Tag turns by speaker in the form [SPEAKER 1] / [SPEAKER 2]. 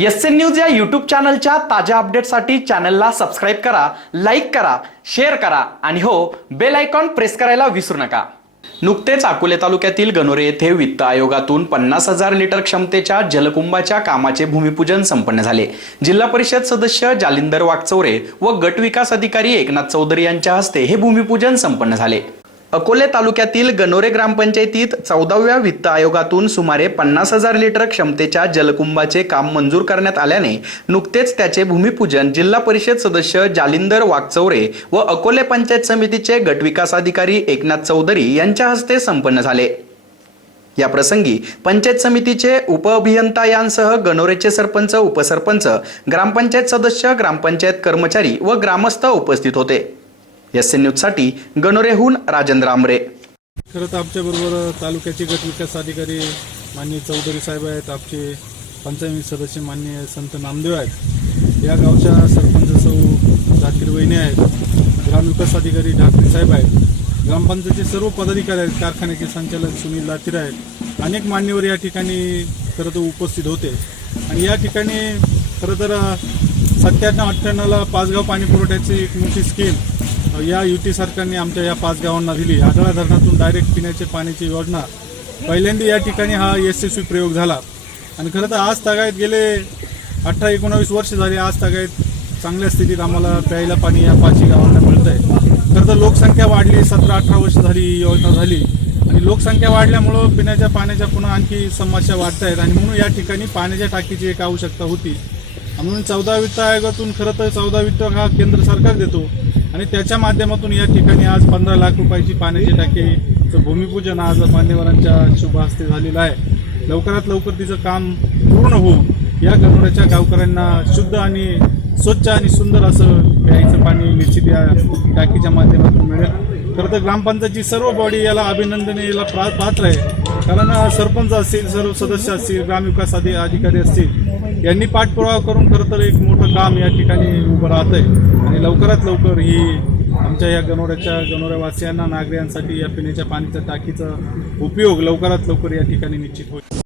[SPEAKER 1] S N news या YouTube चॅनलच्या ताज्या अपडेटसाठी चॅनलला सबस्क्राईब करा लाईक करा शेअर करा आणि हो बेल आयकॉन प्रेस करायला विसरू नका. नुकतेच अकोले तालुक्यातील गणोरे येथे वित्त आयोगातून पन्नास हजार लिटर क्षमतेच्या जलकुंभाच्या कामाचे भूमिपूजन संपन्न झाले. जिल्हा परिषद सदस्य जालिंदर वागचौरे व गट विकास अधिकारी एकनाथ चौधरी यांच्या हस्ते हे भूमिपूजन संपन्न झाले. अकोले तालुक्यातील गणोरे ग्रामपंचायतीत चौदाव्या वित्त आयोगातून सुमारे पन्नास हजार लिटर क्षमतेच्या जलकुंभाचे काम मंजूर करण्यात आल्याने नुकतेच त्याचे भूमिपूजन जिल्हा परिषद सदस्य जालिंदर वाघचौरे व अकोले पंचायत समितीचे गटविकास अधिकारी एकनाथ चौधरी यांच्या हस्ते संपन्न झाले. या प्रसंगी पंचायत समितीचे उपअभियंता यांसह गणोरेचे सरपंच उपसरपंच ग्रामपंचायत सदस्य ग्रामपंचायत कर्मचारी व ग्रामस्थ उपस्थित होते. एस एन न्यूजसाठी गणोरेहून राजेंद्र आमरे.
[SPEAKER 2] खरं तर आमच्याबरोबर तालुक्याचे गट विकास अधिकारी माननीय चौधरी साहेब आहेत आपचे पंचायत सदस्य माननीय संत नामदेव आहेत. या गावच्या सरपंच सौ झाकीर वहिनी आहेत ग्रामविकास अधिकारी ठाकरे साहेब आहेत ग्रामपंचायतचे सर्व पदाधिकारी आहेत कारखान्याचे संचालक सुनील लातीर आहेत. अनेक मान्यवर या ठिकाणी खरं तर उपस्थित होते. आणि या ठिकाणी खरं तर सत्त्याण्णव अठ्ठ्याण्णवला पाचगाव पाणी पुरवठ्याची एक मोठी स्कीम या युती सरकारने आमच्या या पाच गावांना दिली. आदळा धरणातून डायरेक्ट पिण्याच्या पाण्याची योजना. पहिल्यांदा या ठिकाणी हा यशस्वी प्रयोग झाला. आणि खरं तर आज तागायत गेले अठरा एकोणावीस वर्ष झाले आज तागायत चांगल्या स्थितीत आम्हाला प्यायला पाणी या पाचही गावांना मिळत आहे खरं तर लोकसंख्या वाढली सतरा अठरा वर्ष झाली ही योजना झाली. आणि लोकसंख्या वाढल्यामुळं पिण्याच्या पाण्याच्या पुन्हा आणखी समस्या वाढत आहेत आणि म्हणून या ठिकाणी पाण्याच्या टाकीची एक आवश्यकता होती. म्हणून चौदा वित्त आयोगातून खरं तर चौदा वित्त हा केंद्र सरकार देतो. आणि त्याच्या माध्यमातून या ठिकाणी आज पंधरा लाख रुपयाची पाण्याची टाकीचं भूमिपूजन आज मान्यवरांच्या शुभ हस्ते झालेलं आहे. लवकरात लवकर तिचं काम पूर्ण होऊन या गणोऱ्याच्या गावकऱ्यांना शुद्ध आणि स्वच्छ आणि सुंदर असं प्यायचं पाणी निश्चित या टाकीच्या माध्यमातून मिळेल. खरं तर ग्रामपंचायतची सर्व बॉडी याला अभिनंदन याला पात्र आहे. कारण सरपंच असतील सर्व सदस्य असतील ग्रामविकास अधि अधिकारी असतील यांनी पाठपुरावा करून खरं तर एक मोठं काम या ठिकाणी उभं राहत आहे आणि लवकरात लवकर ही आमच्या या गणोऱ्याच्या गणोऱ्यावासियांना नागरिकांसाठी या पिण्याच्या पाण्याच्या टाकीचा उपयोग लवकरात लवकर या ठिकाणी निश्चित होईल.